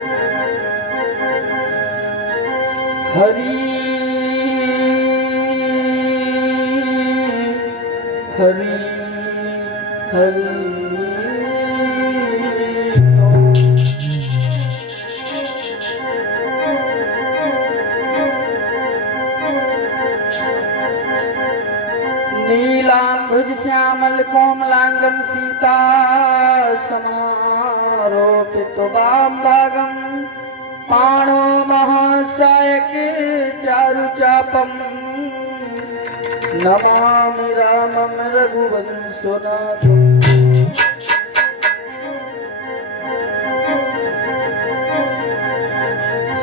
हरि हरि हरि नीलांबुज श्यामल कोमलांगं सीता समारोपितुबाम्भागं पाणो महासायक चारुचापं नमामि रामं रघुवंशनाथम्।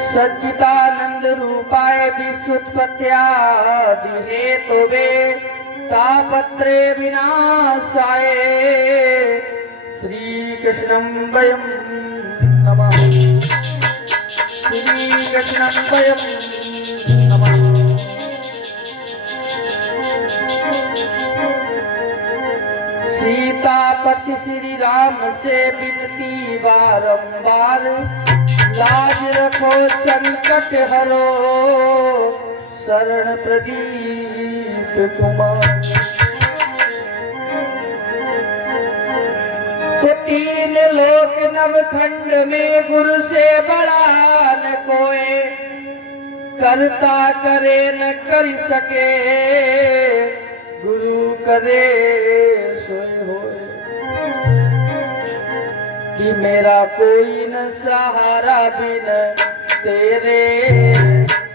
सच्चिदानंद रूपाय विश्वोत्पत्त्यादि हेतुवे तापत्रे विनाशाय श्रीकृष्णं वयं नमः। श्रीकृष्णं वयं नमः। सीतापति श्री राम से विनती बारंबार, लाज रखो संकट हरो शरण प्रदीप कुमार। तो तीन लोक नवखंड में गुरु से बड़ा न कोई, करता करे न कर सके गुरु करे सोई होए। कि मेरा कोई न सहारा बिन तेरे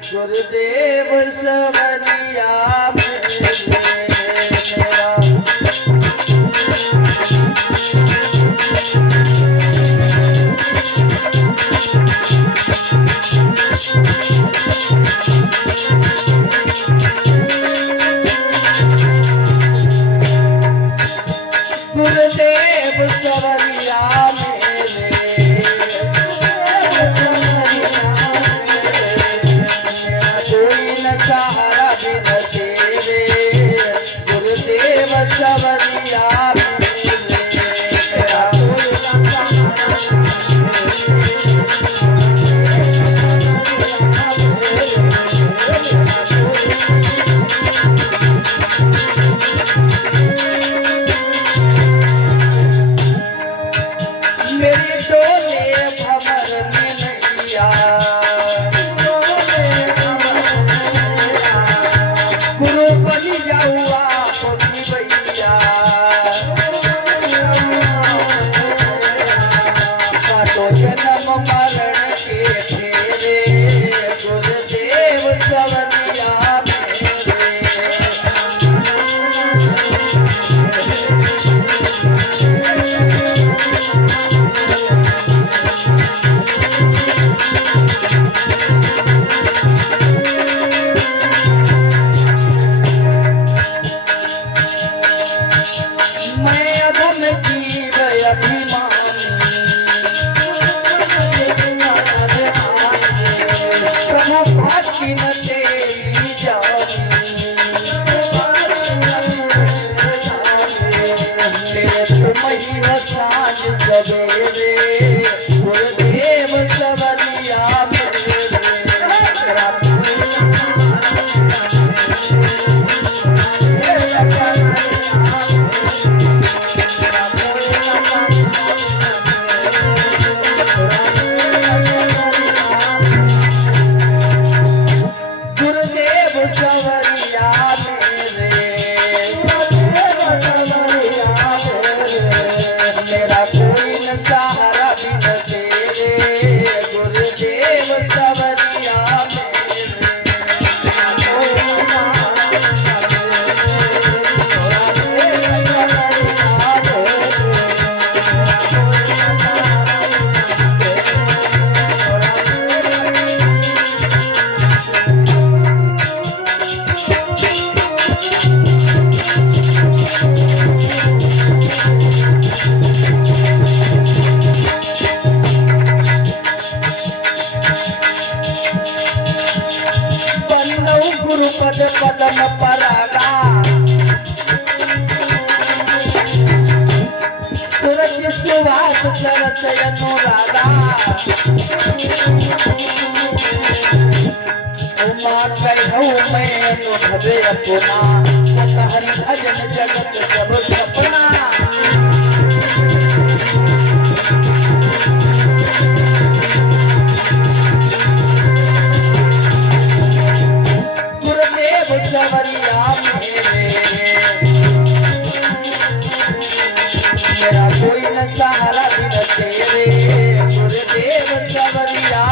गुरुदेव सवनिया मेरा। गुरुदेव सवनिया गुरुदेव सवनिया मेरा कोई न सहारा बिन तेरे गुरुदेव सवनिया गुरुपद पदम परागा सुरज सुवास सरस अनुरागा उमा कहूँ मैं तो भवे अपना हरि भजन जगत सब सपना गुरुदेव सवरिया मेरा कोई न सहारा दिन तेरे गुरुदेव सवरिया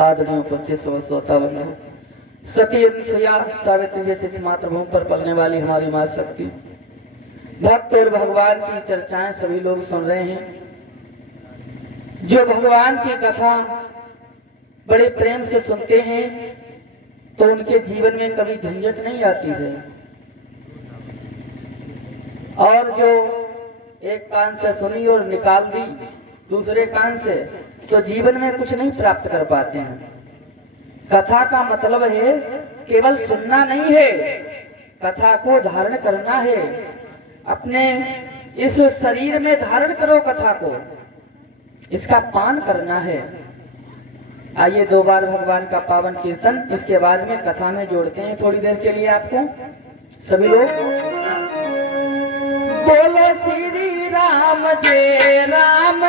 आदरणीय 25 सती अनुसुईया सावित्री जैसे इस मातृभूमि पर पलने वाली हमारी माँ शक्ति भक्त और भगवान की चर्चाएं सभी लोग सुन रहे हैं। जो भगवान की कथा बड़े प्रेम से सुनते हैं तो उनके जीवन में कभी झंझट नहीं आती है, और जो एक कान से सुनी और निकाल दी दूसरे कान से तो जीवन में कुछ नहीं प्राप्त कर पाते हैं। कथा का मतलब है केवल सुनना नहीं है, कथा को धारण करना है। अपने इस शरीर में धारण करो कथा को, इसका पान करना है। आइए 2 बार भगवान का पावन कीर्तन, इसके बाद में कथा में जोड़ते हैं थोड़ी देर के लिए आपको सभी लोग। बोलो श्री राम जय जय राम।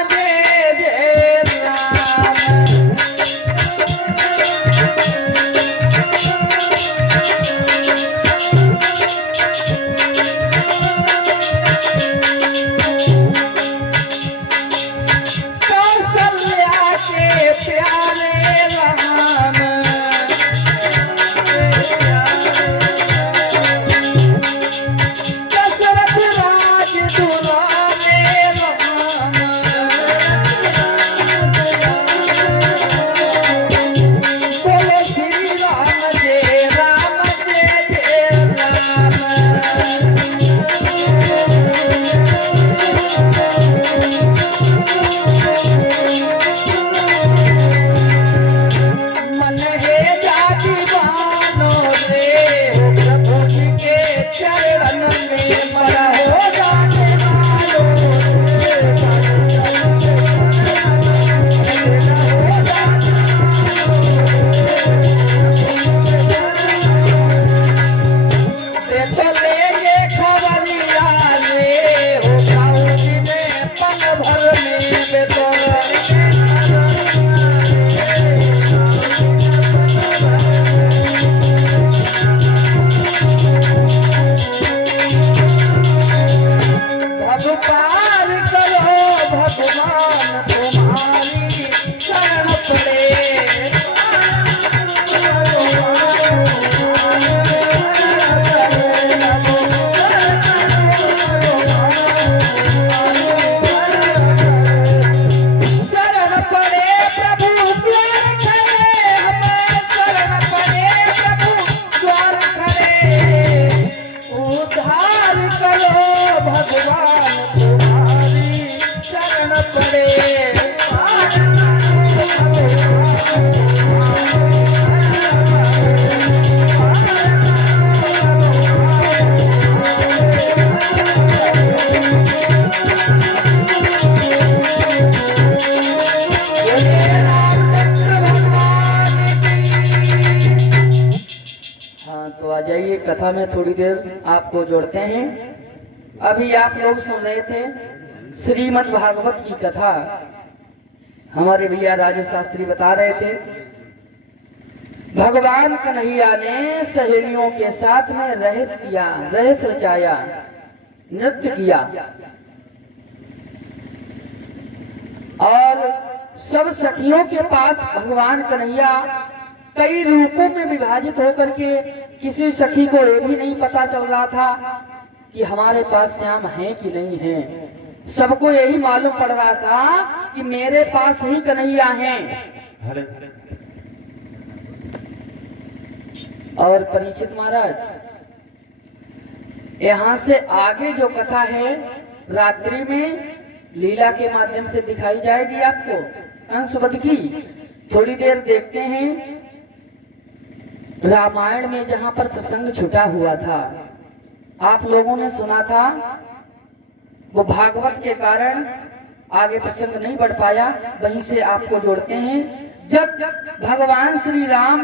कथा में थोड़ी देर आपको जोड़ते हैं। अभी आप लोग सुन रहे थे श्रीमद् भागवत की कथा, हमारे भैया राजू शास्त्री बता रहे थे। भगवान कन्हैया ने सहेलियों के साथ में रहस्य रचाया, नृत्य किया और सब सखियों के पास भगवान कन्हैया कई रूपों में विभाजित होकर के, किसी सखी को ये भी नहीं पता चल रहा था कि हमारे पास श्याम है कि नहीं है। सबको यही मालूम पड़ रहा था कि मेरे पास ही कन्हैया हैं। और परीक्षित महाराज, यहाँ से आगे जो कथा है रात्रि में लीला के माध्यम से दिखाई जाएगी आपको कंसवध की। थोड़ी देर देखते हैं रामायण में जहां पर प्रसंग छुटा हुआ था, आप लोगों ने सुना था, वो भागवत के कारण आगे प्रसंग नहीं बढ़ पाया, वहीं से आपको जोड़ते हैं। जब भगवान श्री राम,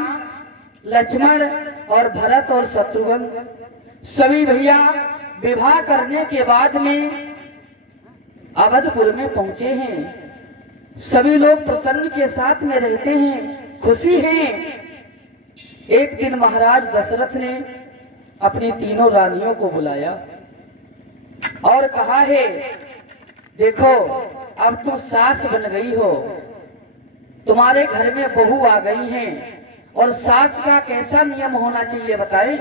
लक्ष्मण और भरत और शत्रुघ्न सभी भैया विवाह करने के बाद में अवधपुर में पहुंचे हैं, सभी लोग प्रसन्न के साथ में रहते हैं, खुशी हैं। एक दिन महाराज दशरथ ने अपनी तीनों रानियों को बुलाया और कहा है, देखो अब तुम सास बन गई हो, तुम्हारे घर में बहू आ गई हैं, और सास का कैसा नियम होना चाहिए बताएं।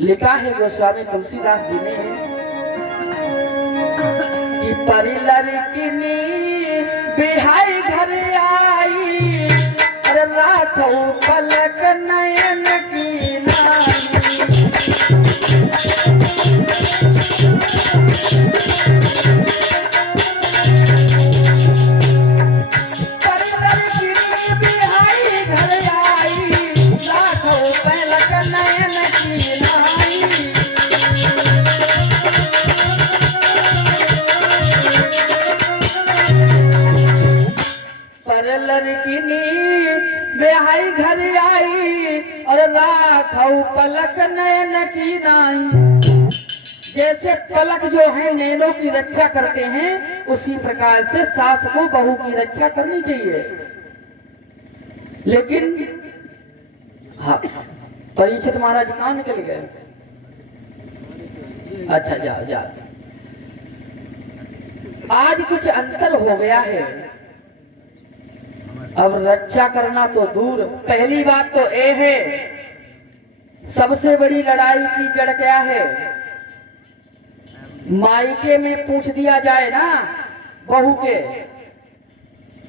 लिखा है गोस्वामी तुलसीदास जी ने कि परिलड़किनी बिहाई घर आई, और राखो पलक नयन की नाई। परिलड़किनी बिहाई घर आई, राखो पलक नयन की नाई। लड़किनी बेहाई घर आई, और राखौ पलक नयन की नाई। जैसे पलक जो है नैनों की रक्षा करते हैं, उसी प्रकार से सास को बहू की रक्षा करनी चाहिए। लेकिन हाँ, परीक्षित महाराज कहाँ निकल गए? अच्छा जाओ जाओ। आज कुछ अंतर हो गया है, अब रक्षा करना तो दूर। पहली बात तो ये है, सबसे बड़ी लड़ाई की जड़ क्या है? मायके में पूछ दिया जाए ना बहू के,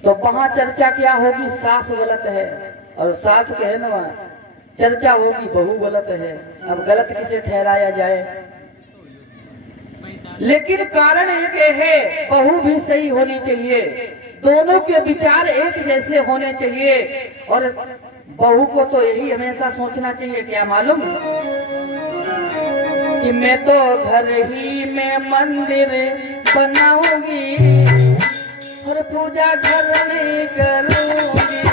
तो वहां चर्चा क्या होगी? सास गलत है, और सास के है ना वहां चर्चा होगी बहू गलत है। अब गलत किसे ठहराया जाए? लेकिन कारण एक है, बहू भी सही होनी चाहिए, दोनों के विचार एक जैसे होने चाहिए। और बहू को तो यही हमेशा सोचना चाहिए, क्या मालूम, कि मैं तो घर ही में मंदिर बनाऊंगी, और पूजा घर में करूंगी।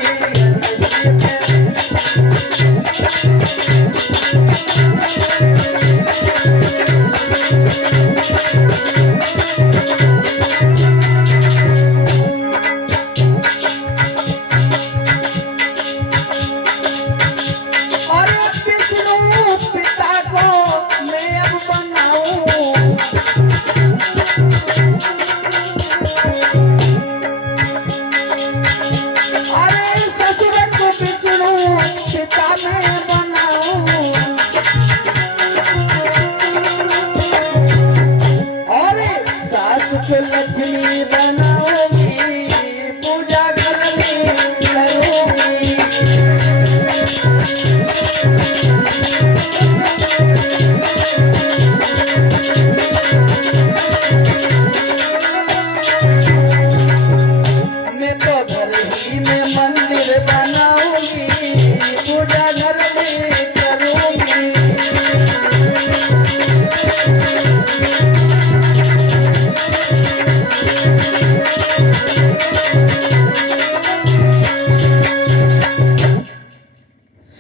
लक्ष्मी बनाऊंगी, पूजा घर में करूंगी। मैं तो घर ही में मंदिर बनाऊंगी, पूजा घर में करूंगी।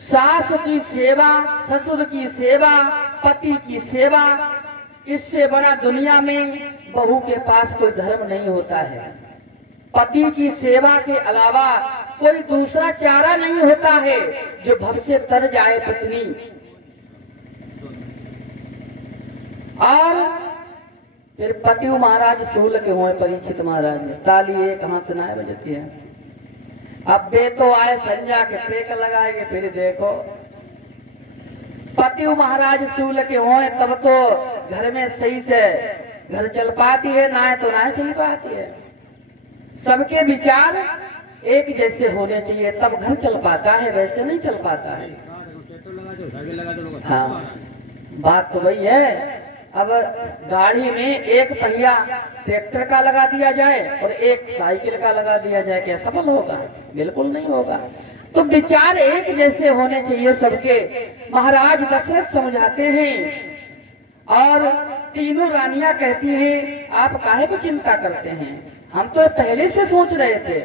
सास की सेवा, ससुर की सेवा, पति की सेवा, इससे बड़ा दुनिया में बहू के पास कोई धर्म नहीं होता है। पति की सेवा के अलावा कोई दूसरा चारा नहीं होता है जो भव से तर जाए पत्नी। और फिर पति महाराज सूल के हुए परीक्षित महाराज ने ताली ये कहां सुनाए बजती है। अब बे तो आए संजा के पेक लगाएंगे, फिर देखो पति महाराज सूल के होए तब तो घर में सही से घर चल पाती है, ना तो ना चल पाती है। सबके विचार एक जैसे होने चाहिए तब घर चल पाता है, वैसे नहीं चल पाता है। हाँ, बात तो वही है। अब गाड़ी में एक पहिया ट्रैक्टर का लगा दिया जाए और एक साइकिल का लगा दिया जाए, क्या सफल होगा? बिल्कुल नहीं होगा। तो विचार एक जैसे होने चाहिए सबके। महाराज दशरथ समझाते हैं और तीनों रानियां कहती हैं आप काहे को चिंता करते हैं, हम तो पहले से सोच रहे थे।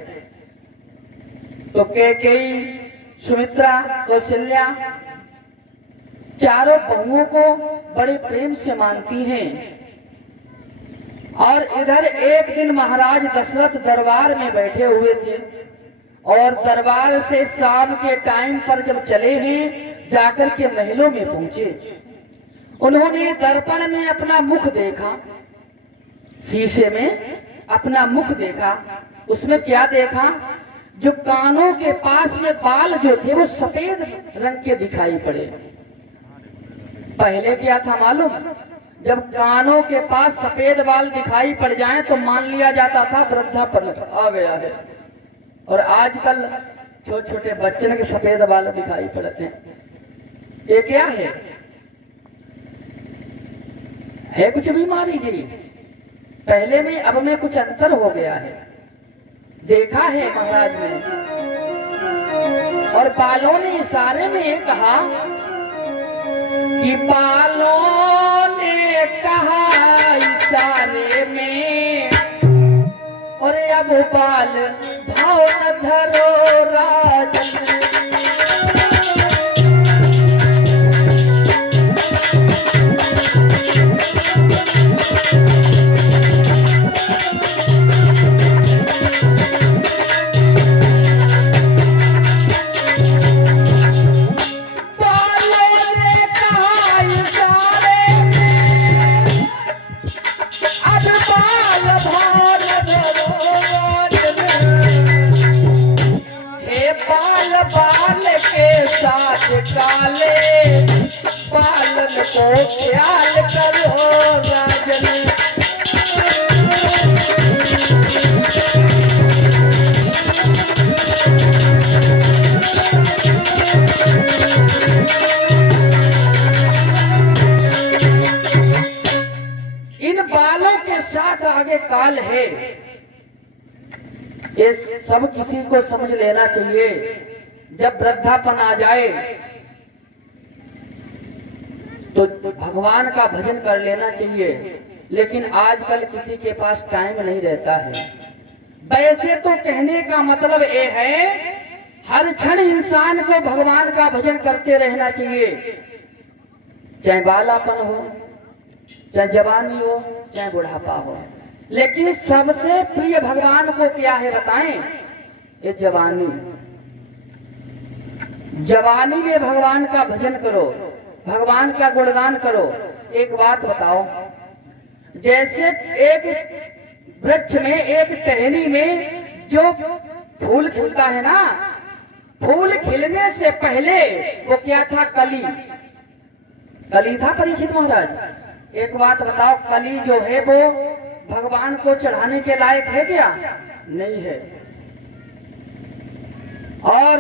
तो कैकेयी, सुमित्रा, कौशल्या चारों बहुओं को बड़े प्रेम से मानती हैं। और इधर एक दिन महाराज दशरथ दरबार में बैठे हुए थे और दरबार से शाम के टाइम पर जब चले हैं जाकर के महलों में पहुंचे, उन्होंने दर्पण में अपना मुख देखा, शीशे में अपना मुख देखा। उसमें क्या देखा? जो कानों के पास में बाल जो थे वो सफेद रंग के दिखाई पड़े। पहले क्या था मालूम? जब कानों के पास सफेद बाल दिखाई पड़ जाएं तो मान लिया जाता था वृद्धापन आ गया है। और आजकल छोटे छोटे बच्चों के सफेद बाल दिखाई पड़ते हैं। ये क्या है कुछ बीमारी जी? पहले में अब में कुछ अंतर हो गया है, देखा है महाराज ने। और बालों ने इशारे में ये कहा कि बालों ने कहा इशारे में, और अब बाल भाव न धरो राजन। काले बालन को ख्याल करो राजन। इन बालों के साथ आगे काल है, ये सब किसी को समझ लेना चाहिए। जब वृद्धापन आ जाए तो भगवान का भजन कर लेना चाहिए, लेकिन आजकल किसी के पास टाइम नहीं रहता है। वैसे तो कहने का मतलब ये है हर क्षण इंसान को भगवान का भजन करते रहना चाहिए, चाहे बालापन हो, चाहे जवानी हो, चाहे बुढ़ापा हो। लेकिन सबसे प्रिय भगवान को क्या है बताएं? ये जवानी। जवानी में भगवान का भजन करो, भगवान का गुणगान करो। एक बात बताओ, जैसे एक वृक्ष में, एक टहनी में जो फूल खिलता है ना, फूल खिलने से पहले वो क्या था? कली। कली था परीक्षित महाराज। एक बात बताओ, कली जो है वो भगवान को चढ़ाने के लायक है क्या? नहीं है। और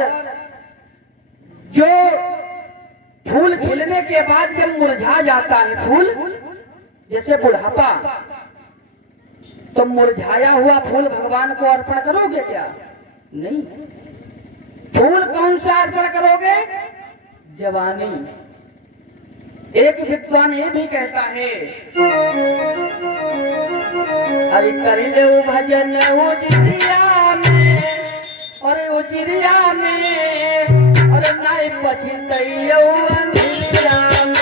जो फूल खिलने के बाद जब मुरझा जाता है फूल, जैसे बुढ़ापा, तो मुरझाया हुआ फूल भगवान को अर्पण करोगे क्या? नहीं। फूल कौन सा अर्पण करोगे? जवानी। एक विद्वान ये भी कहता है, अरे कर ले भजन उजरिया में, अरे उजरिया में, अरे नहीं पछितैयो अंधिया में।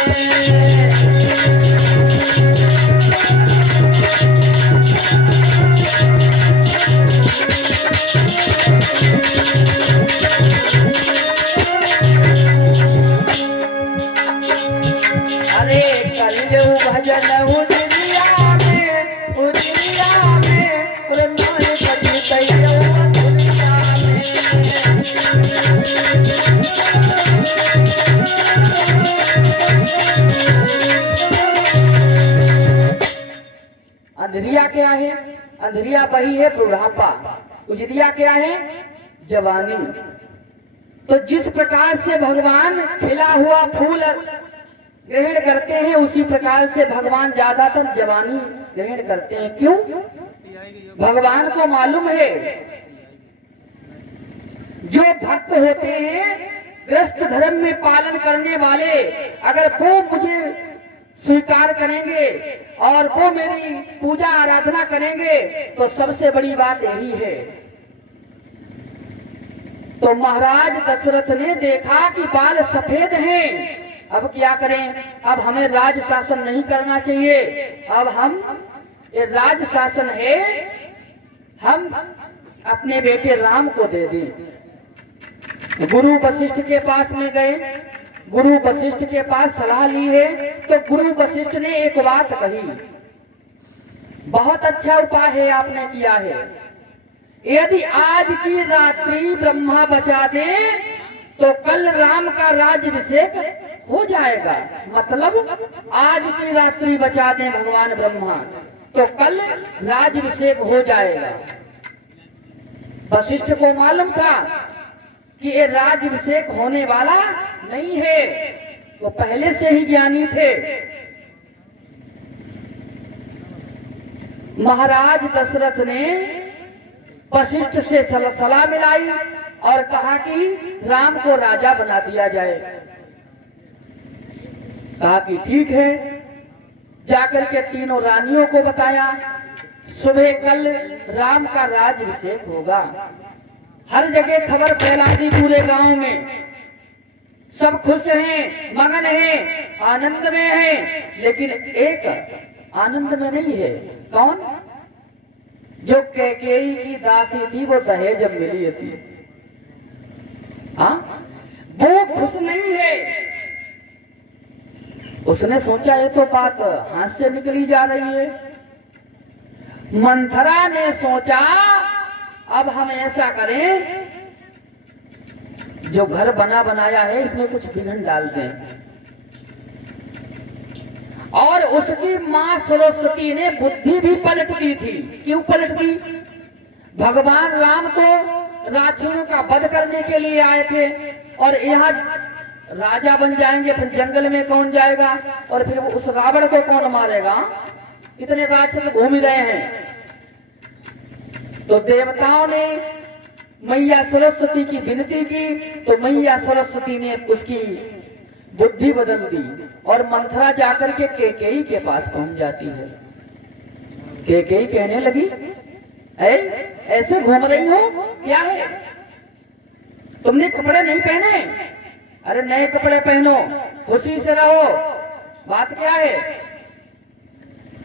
अरे कर लो भजन उजरिया में, उजरिया में, अरे नहीं पछितैयो अंधिया में। अंधरिया क्या है? अंधरिया वही है बुढ़ापा। उजरिया क्या है? जवानी। तो जिस प्रकार से भगवान खिला हुआ फूल ग्रहण करते हैं, उसी प्रकार से भगवान ज्यादातर जवानी ग्रहण करते हैं। क्यों? भगवान को मालूम है जो भक्त होते हैं ग्रस्त धर्म में पालन करने वाले, अगर वो मुझे स्वीकार करेंगे और वो मेरी पूजा आराधना करेंगे तो सबसे बड़ी बात यही है। तो महाराज दशरथ ने देखा कि बाल सफेद हैं, अब क्या करें? अब हमें राज शासन नहीं करना चाहिए, अब हम ये राज शासन है हम अपने बेटे राम को दे दें। गुरु वशिष्ठ के पास में गए, गुरु वशिष्ठ के पास सलाह ली है, तो गुरु वशिष्ठ ने एक बात कही, बहुत अच्छा उपाय है आपने किया है। यदि आज की रात्रि ब्रह्मा बचा दे तो कल राम का राज्याभिषेक हो जाएगा। मतलब आज की रात्रि बचा दें भगवान ब्रह्मा तो कल राज्याभिषेक हो जाएगा। वशिष्ठ को मालूम था कि ये राज्याभिषेक होने वाला नहीं है, वो पहले से ही ज्ञानी थे। महाराज दशरथ ने वशिष्ठ से सलाह मिलाई और कहा कि राम को राजा बना दिया जाए। कहा कि ठीक है, जाकर के तीनों रानियों को बताया सुबह कल राम का राज्याभिषेक होगा। हर जगह खबर फैला दी पूरे गांव में, सब खुश हैं, मगन हैं, आनंद में हैं, लेकिन एक आनंद में नहीं है। कौन? जो कैकेयी की दासी थी, वो दहेज मिली थी, हाँ, वो खुश नहीं है। उसने सोचा ये तो बात हाथ से निकली जा रही है। मंथरा ने सोचा अब हम ऐसा करें, जो घर बना बनाया है इसमें कुछ विघ्न डाल दें। और उसकी मां सरस्वती ने बुद्धि भी पलट दी थी। क्यों पलट दी? भगवान राम तो राक्षसों का वध करने के लिए आए थे और यहाँ राजा बन जाएंगे, फिर जंगल में कौन जाएगा और फिर उस रावण को कौन मारेगा? इतने राक्षस घूम रहे हैं। तो देवताओं ने मैया सरस्वती की विनती की, तो मैया सरस्वती ने उसकी बुद्धि बदल दी और मंथरा जाकर के कैकेयी के पास पहुंच जाती है। कैकेयी कहने लगी, ऐसे घूम रही हो, क्या है? तुमने कपड़े नहीं पहने? अरे नए कपड़े पहनो, खुशी से रहो। बात क्या है?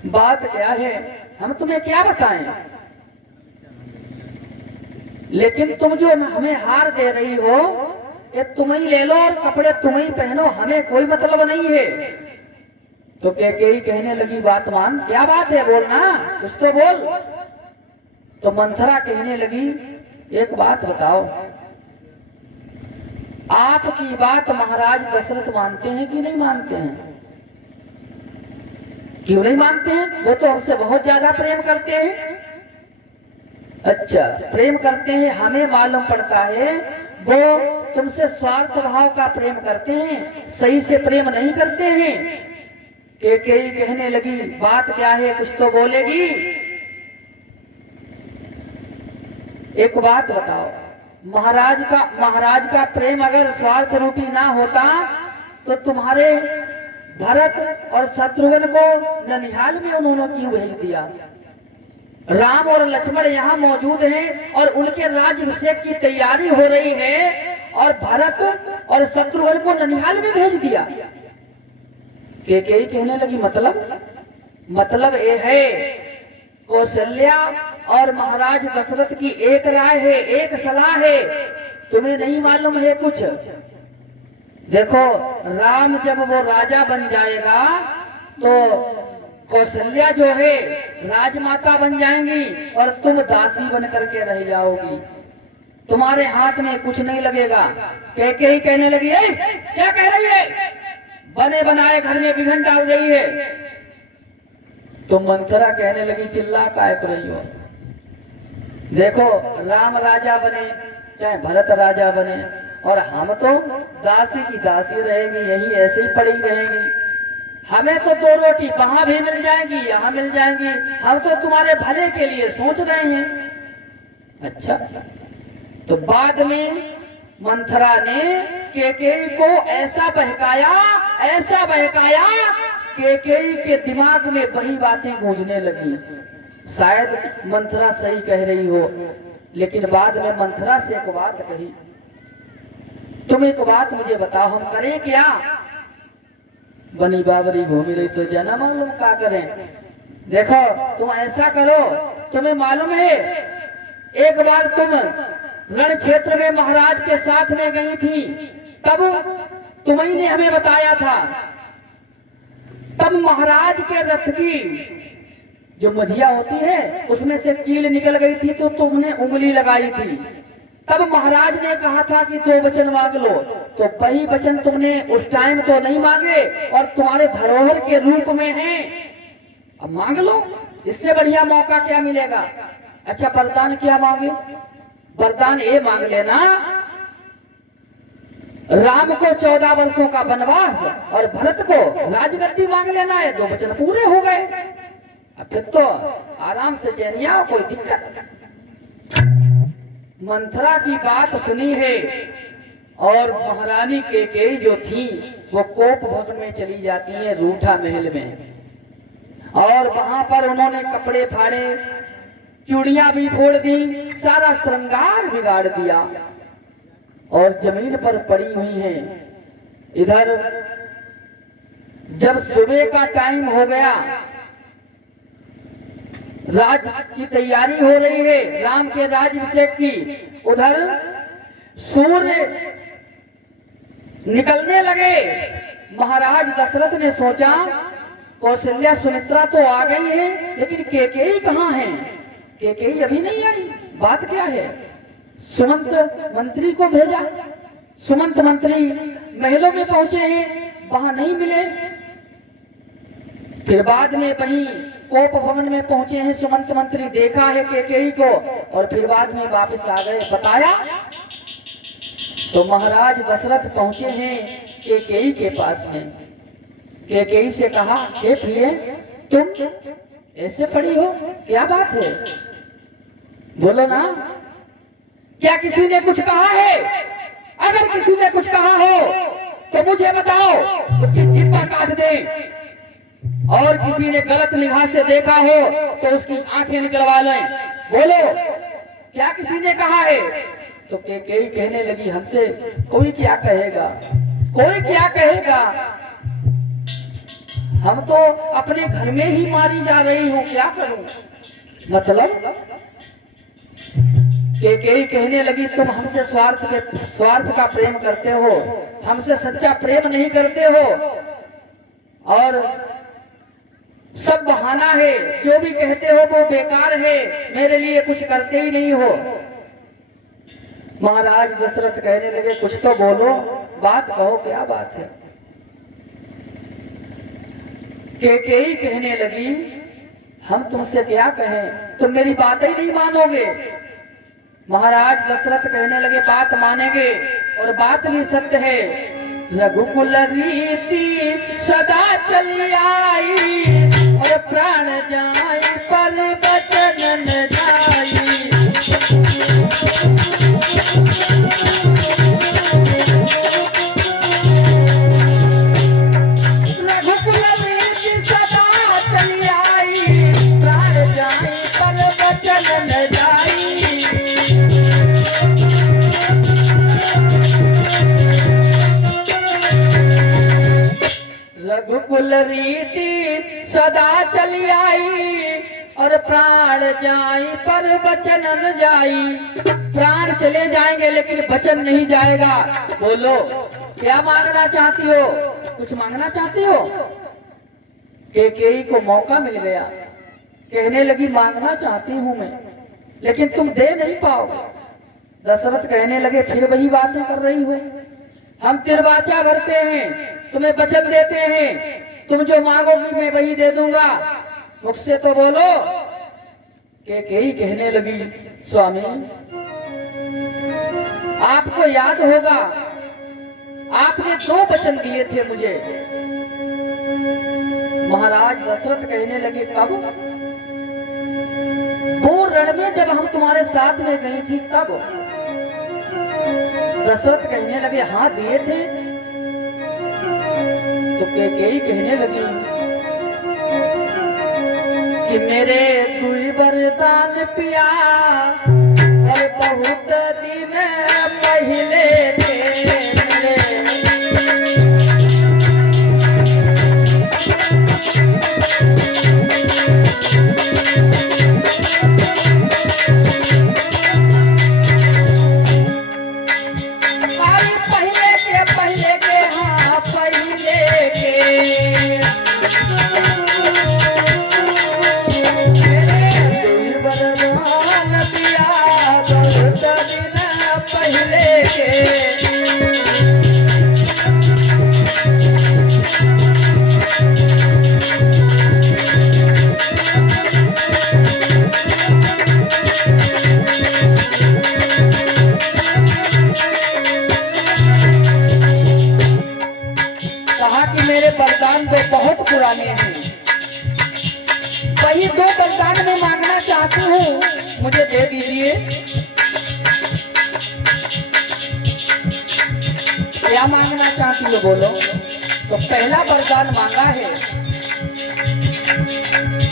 बात क्या है? हम तुम्हें क्या बताएं? लेकिन तुम जो हमें हार दे रही हो, ये तुम ही ले लो और कपड़े तुम ही पहनो, हमें कोई मतलब नहीं है। तो कैकेयी कहने लगी, बात मान, क्या बात है, बोलना, कुछ तो बोल। तो मंथरा कहने लगी, एक बात बताओ, आपकी बात महाराज दशरथ मानते हैं कि नहीं मानते हैं? क्यों नहीं मानते हैं? वो तो हमसे बहुत ज्यादा प्रेम करते हैं। अच्छा, प्रेम करते हैं, हमें मालूम पड़ता है वो तुमसे स्वार्थ भाव का प्रेम करते हैं, सही से प्रेम नहीं करते हैं। कैकेयी कहने लगी, बात क्या है, कुछ तो बोलेगी। एक बात बताओ, महाराज का प्रेम अगर स्वार्थ रूपी ना होता तो तुम्हारे भरत और शत्रुघ्न को ननिहाल में उन्होंने क्यों भेज दिया? राम और लक्ष्मण यहाँ मौजूद हैं और उनके राज्याभिषेक की तैयारी हो रही है और भरत और शत्रुघ्न को ननिहाल में भेज दिया। कैकेयी कहने लगी, मतलब ये है, कौशल्या और महाराज दशरथ की एक राय है, एक सलाह है, तुम्हें नहीं मालूम है कुछ? देखो, राम जब वो राजा बन जाएगा तो कौशल्या जो है राजमाता बन जाएंगी और तुम दासी बन करके रह जाओगी, तुम्हारे हाथ में कुछ नहीं लगेगा। कैकेयी कहने लगी, क्या कह रही है? बने बनाए घर में विघ्न डाल रही है। तो मंथरा कहने लगी, चिल्ला काय कर रही हो? देखो, राम राजा बने चाहे भरत राजा बने और हम तो दासी की दासी रहेंगी, यही ऐसे ही पड़ी रहेंगी। हमें तो 2 रोटी वहां भी मिल जाएंगी, यहाँ मिल जाएंगी, हम तो तुम्हारे भले के लिए सोच रहे हैं। अच्छा, तो बाद में मंथरा ने कैकेयी को ऐसा बहकाया कैकेयी के दिमाग में वही बातें गूंजने लगी। शायद मंथरा सही कह रही हो, लेकिन बाद में मंथरा से एक बात कही, तुम एक बात मुझे बताओ, हम करें क्या? बनी बाबरी घूमी रही तो जाना मालूम क्या करें। देखो तुम ऐसा करो, तुम्हें मालूम है एक बार तुम रण क्षेत्र में महाराज के साथ में गई थी, तब तुम्ही ने हमें बताया था, तब महाराज के रथ की जो मझिया होती है उसमें से कील निकल गई थी, तो तुमने उंगली लगाई थी। तब महाराज ने कहा था कि 2 वचन मांग लो, तो वही वचन तुमने उस टाइम तो नहीं मांगे और तुम्हारे धरोहर के रूप में हैं, अब मांग लो, इससे बढ़िया मौका क्या मिलेगा। अच्छा, वरदान क्या मांगे? वरदान ये मांग लेना, राम को 14 वर्षों का वनवास और भरत को राजगद्दी मांग लेना है। 2 वचन पूरे हो गए, अब फिर तो आराम से चैनिया, कोई दिक्कत। मंथरा की बात सुनी है और महारानी कैकेयी जो थी वो कोप भवन में चली जाती है, रूठा महल में, और वहां पर उन्होंने कपड़े फाड़े, चूड़ियां भी फोड़ दी, सारा श्रृंगार बिगाड़ दिया और जमीन पर पड़ी हुई हैं। इधर जब सुबह का टाइम हो गया, राज की तैयारी हो रही है, राम के राज्याभिषेक की, उधर सूर्य निकलने लगे। महाराज दशरथ ने सोचा कौशल्या सुमित्रा तो आ गई है, लेकिन कैकेयी कहाँ है? कैकेयी अभी नहीं आई, बात क्या है? सुमंत मंत्री को भेजा, सुमंत मंत्री महलों में पहुंचे हैं, वहां नहीं मिले। फिर बाद में वहीं कोप भवन में पहुंचे हैं सुमंत मंत्री, देखा है कैकेयी को, और फिर बाद में वापस आ गए, बताया तो महाराज दशरथ पहुंचे हैं कैकेयी के पास में। कैकेयी से कहा, हे प्रिय, तुम ऐसे पड़ी हो, क्या बात है? बोलो ना, क्या किसी ने कुछ कहा है? अगर किसी ने कुछ कहा हो तो मुझे बताओ, उसकी जिब्बा काट दे, और किसी ने गलत निगाह से देखा हो तो उसकी आंखें निकलवा लें। बोलो, क्या किसी ने कहा है? तो कैकेयी कहने लगी, हमसे कोई क्या कहेगा, कोई क्या कहेगा, हम तो अपने घर में ही मारी जा रही हूँ, क्या करूं? मतलब कैकेयी कहने लगी, तुम हमसे स्वार्थ का प्रेम करते हो, हमसे सच्चा प्रेम नहीं करते हो, और सब बहाना है, जो भी कहते हो वो बेकार है, मेरे लिए कुछ करते ही नहीं हो। महाराज दशरथ कहने लगे, कुछ तो बोलो, बात कहो, क्या बात है? कैकेयी कहने लगी, हम तुमसे क्या कहें, तुम मेरी बातें ही नहीं मानोगे। महाराज दशरथ कहने लगे, बात मानेंगे, और बात भी सत्य है। रघुकुल रीति सदा चली आई, और प्राण जाए पर बचन न जाई। रघुकुल रीति सदा चली आई, प्राण जाए पर बचन न जाई। रघुकुल रीति सदा चली आई, और प्राण जाई पर वचन न जाई। प्राण चले जाएंगे लेकिन वचन नहीं जाएगा। बोलो, क्या मांगना चाहती हो? कुछ मांगना चाहती हो? कैकेयी को मौका मिल गया, कहने लगी, मांगना चाहती हूं मैं, लेकिन तुम दे नहीं पाओगे। दशरथ कहने लगे, फिर वही बातें कर रही हो, हम तिरवाचा भरते हैं, तुम्हें वचन देते हैं, तुम जो मांगोगी मैं वही दे दूंगा, मुझसे तो बोलो। कैकेयी कहने लगी, स्वामी आपको याद होगा, आपने 2 वचन दिए थे मुझे, महाराज दशरथ कहने लगे कब? वो रण में जब हम तुम्हारे साथ में गई थी तब। दशरथ कहने लगे हाँ दिए थे। तो कैकेयी कहने लगी कि मेरे दुई वरदान पिया और बहुत दिन पहले थे मेरे। वरदान तो बहुत पुराने हैं, वही दो वरदान मैं मांगना चाहती हूँ, मुझे दे दीजिए। क्या मांगना चाहती हो बोलो? तो पहला वरदान मांगा है,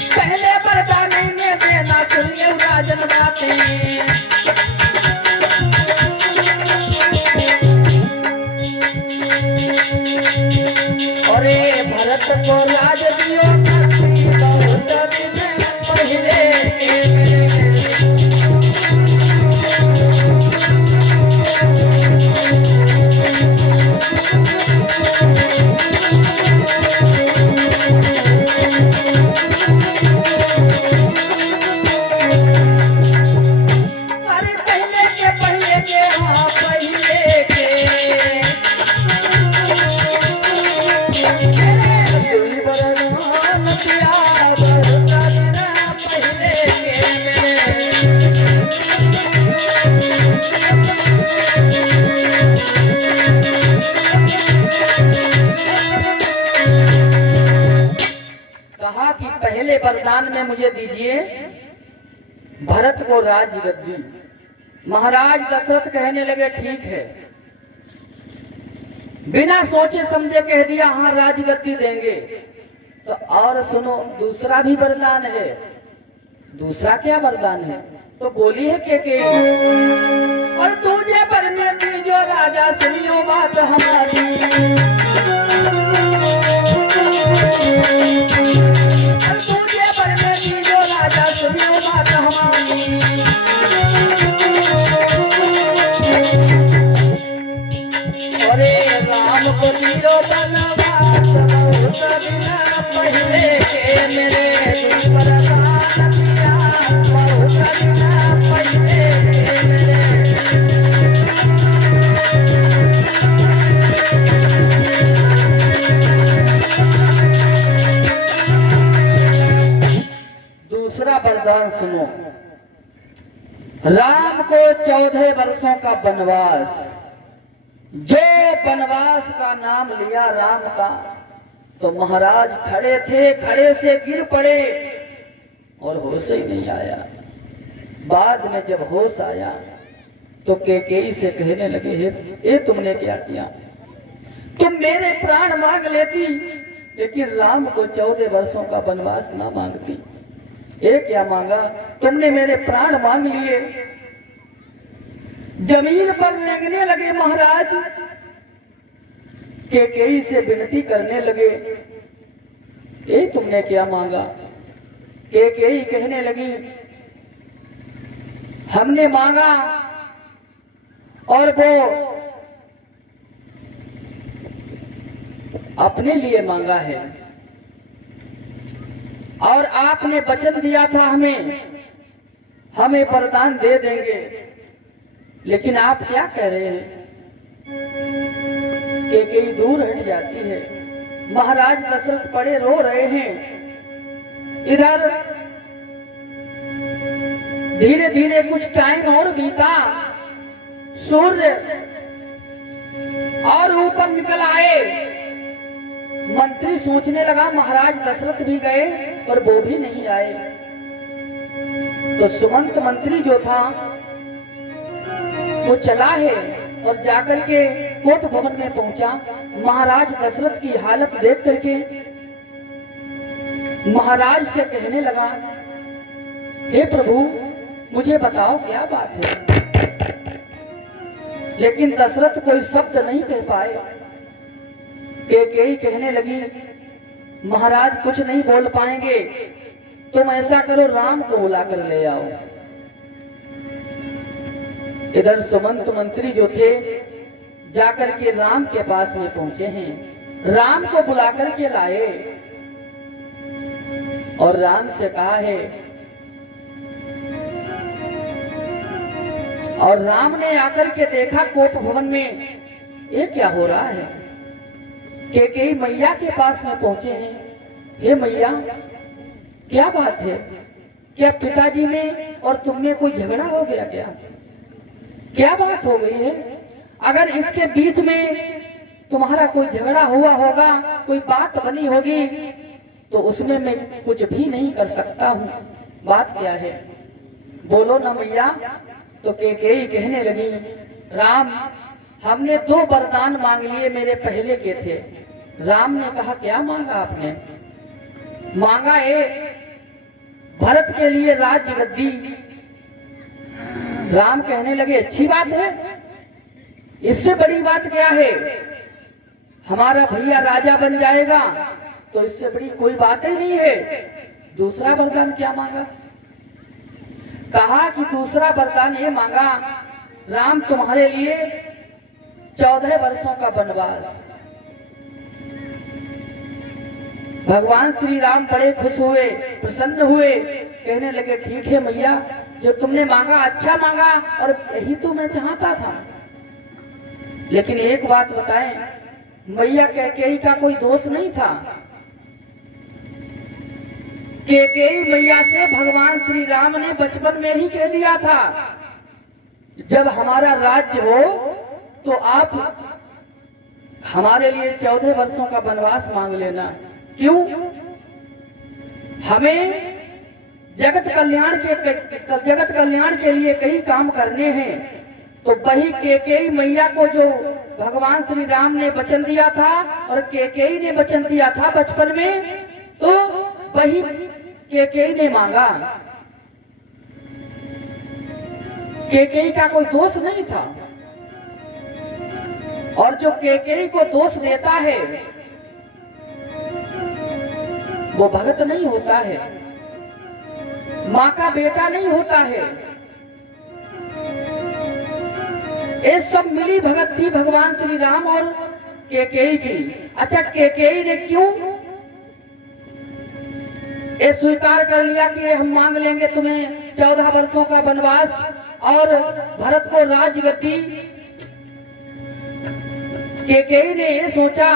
पहले वरदान में देना सुनिए राजन बातें। अरे भरत को राज दियो बहुत दिन पहले पहले वरदान में मुझे दीजिए भरत को राज गद्दी। महाराज दशरथ कहने लगे ठीक है, बिना सोचे समझे कह दिया हाँ राजगद्दी देंगे। तो और सुनो दूसरा भी वरदान है। दूसरा क्या वरदान है? तो बोली है के और तुझे बनने दी जो राजा सुनियो बात हमारी। अरे राम को दियो बनवास बहुत दिन पहले के मेरे वरदान दिया बहुत दिन पहले के मेरे। दूसरा वरदान सुनो, राम को 14 वर्षों का वनवास। जो वनवास का नाम लिया राम का तो महाराज खड़े थे, खड़े से गिर पड़े और होश ही नहीं आया। बाद में जब होश आया तो कैकेयी से कहने लगे ये तुमने क्या किया? तुम मेरे प्राण मांग लेती लेकिन राम को 14 वर्षों का वनवास ना मांगती। ये क्या मांगा? तुमने मेरे प्राण मांग लिए। जमीन पर रेंगने लगे महाराज, कैकेयी से विनती करने लगे ये तुमने क्या मांगा? कैकेयी कहने लगी हमने मांगा और वो अपने लिए मांगा है और आपने वचन दिया था हमें वरदान दे देंगे, लेकिन आप क्या कह रहे हैं? कैकेयी दूर हट जाती है। महाराज दशरथ पड़े रो रहे हैं। इधर धीरे धीरे कुछ टाइम और बीता, सूर्य और ऊपर निकल आए। मंत्री सोचने लगा महाराज दशरथ भी गए पर वो भी नहीं आए। तो सुमंत मंत्री जो था वो चला है और जाकर के कोट भवन में पहुंचा। महाराज दशरथ की हालत देख करके महाराज से कहने लगा, हे प्रभु मुझे बताओ क्या बात है। लेकिन दशरथ कोई शब्द नहीं कह पाए। कैकेयी कहने लगी, महाराज कुछ नहीं बोल पाएंगे, तुम ऐसा करो राम को बुला कर ले आओ। इधर सुमंत मंत्री जो थे जाकर के राम के पास में पहुंचे हैं, राम को बुला कर के लाए और राम से कहा है। और राम ने आकर के देखा कोट भवन में ये क्या हो रहा है। कैकेयी मैया के पास में पहुंचे हैं, हे मैया क्या बात है, क्या पिताजी में और तुम में कोई झगड़ा हो गया क्या बात हो गई है। अगर इसके बीच में तुम्हारा कोई झगड़ा हुआ होगा, कोई बात बनी होगी तो उसमें मैं कुछ भी नहीं कर सकता हूँ, बात क्या है बोलो ना मैया। तो कैकेयी कहने लगी, राम हमने 2 वरदान मांग लिए, मेरे पहले के थे। राम ने कहा क्या मांगा आपने। मांगा भरत के लिए राज्य गद्दी। राम कहने लगे अच्छी बात है, इससे बड़ी बात क्या है, हमारा भैया राजा बन जाएगा तो इससे बड़ी कोई बात ही नहीं है। दूसरा वरदान क्या मांगा। कहा कि दूसरा वरदान ये मांगा, राम तुम्हारे लिए 14 वर्षों का वनवास। भगवान श्री राम बड़े खुश हुए, प्रसन्न हुए, कहने लगे ठीक है मैया, जो तुमने मांगा अच्छा मांगा और यही तो मैं चाहता था। लेकिन एक बात बताएं, मैया कैकेयी का कोई दोष नहीं था। कैकेयी मैया से भगवान श्री राम ने बचपन में ही कह दिया था, जब हमारा राज्य हो तो आप हमारे लिए 14 वर्षों का वनवास मांग लेना। क्यों, हमें जगत कल्याण के लिए कई काम करने हैं। तो वही कैकेयी मैया को जो भगवान श्री राम ने वचन दिया था और कैकेयी ने वचन दिया था बचपन में, तो वही कैकेयी ने मांगा। कैकेयी का कोई दोष नहीं था। और जो कैकेयी को दोष देता है वो भगत नहीं होता है, माँ का बेटा नहीं होता है। ये सब मिली भगत थी भगवान श्री राम और कैकेयी की। अच्छा, कैकेयी ने क्यों ये स्वीकार कर लिया कि हम मांग लेंगे तुम्हें 14 वर्षों का वनवास और भरत को राजगद्दी। कैकेयी ने ये सोचा,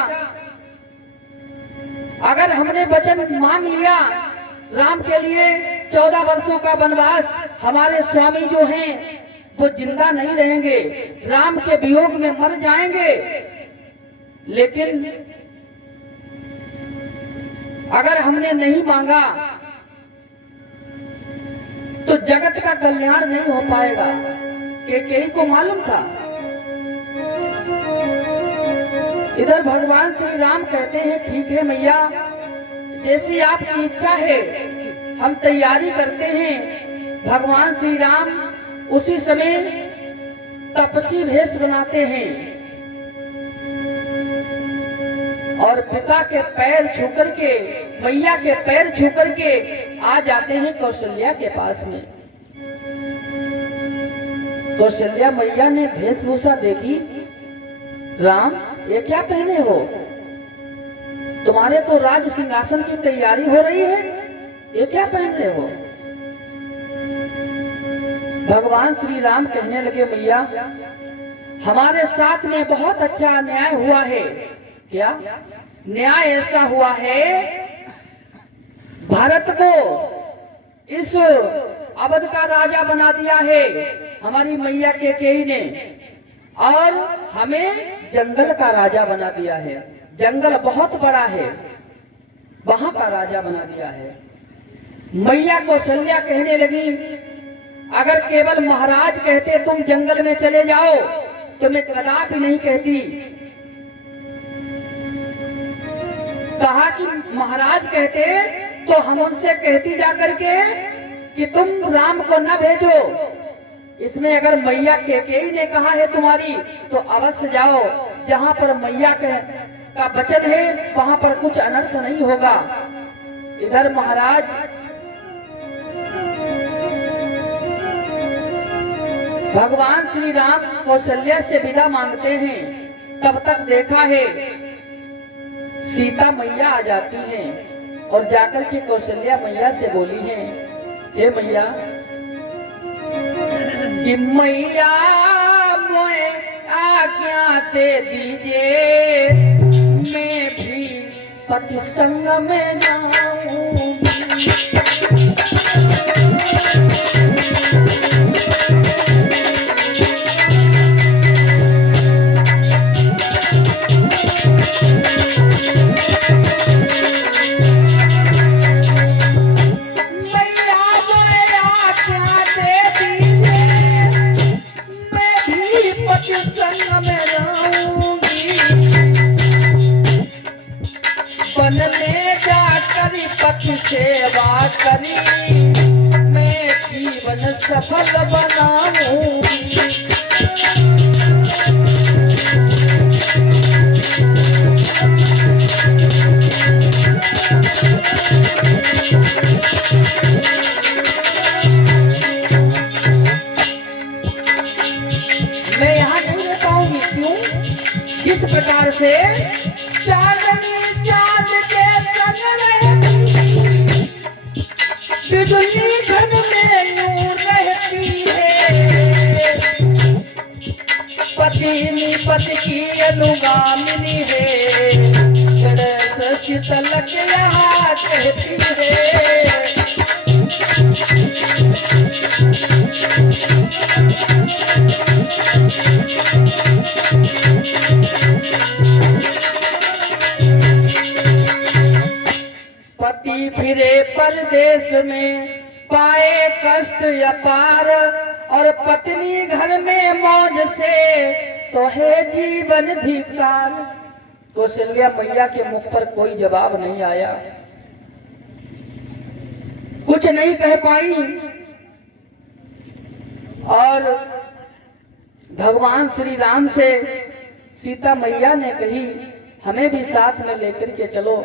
अगर हमने वचन मांग लिया राम के लिए 14 वर्षों का वनवास, हमारे स्वामी जो हैं वो जिंदा नहीं रहेंगे, राम के वियोग में मर जाएंगे। लेकिन अगर हमने नहीं मांगा तो जगत का कल्याण नहीं हो पाएगा। कैकेयी को मालूम था। इधर भगवान श्री राम कहते हैं ठीक है मैया, जैसी आपकी इच्छा है हम तैयारी करते हैं। भगवान श्री राम उसी समय तपस्वी भेष बनाते हैं और पिता के पैर छू करके, मैया के पैर छू करके आ जाते हैं कौशल्या के पास में। कौशल्या मैया ने वेशभूषा देखी, राम ये क्या पहने हो, तुम्हारे तो राज सिंहासन की तैयारी हो रही है, ये क्या पहन रहे हो। भगवान श्री राम कहने लगे मैया हमारे साथ में बहुत अच्छा न्याय हुआ है। क्या न्याय ऐसा हुआ है, भारत को इस अवध का राजा बना दिया है हमारी मैया कैकेयी ने, और हमें जंगल का राजा बना दिया है। जंगल बहुत बड़ा है, वहां का राजा बना दिया है। मैया कौशल्या कहने लगी, अगर केवल महाराज कहते तुम जंगल में चले जाओ तो मैं कदापि नहीं कहती। कहा कि महाराज कहते तो हम उनसे कहती जाकर के कि तुम राम को न भेजो। इसमें अगर मैया कैकेयी ने कहा है तुम्हारी तो अवश्य जाओ, जहां पर मैया का वचन है वहां पर कुछ अनर्थ नहीं होगा। इधर महाराज भगवान श्री राम कौशल्या से विदा मांगते हैं, तब तक देखा है सीता मैया आ जाती हैं और जाकर के कौशल्या मैया से बोली हैं, हे मैया कि मैया मोए आज्ञा दे दीजिए, मैं भी पति संग में जाऊंगी। वन में जाकर पति सेवा करी, मैं जीवन सफल बनाऊंगी। मैं यहाँ नहीं रह पाऊंगी, क्यों? जिस प्रकार से बिजली घर में नूर रहती है, पत्नी पति की अनुगामिनी है, शीतल यहाँ कहती है। पति फिरे परदेश में पाए कष्ट अपार, और पत्नी घर में मौज से तो है जीवन धिक्कार। कौशल्या मैया के मुख पर कोई जवाब नहीं आया, कुछ नहीं कह पाई। और भगवान श्री राम से सीता मैया ने कही, हमें भी साथ में लेकर के चलो।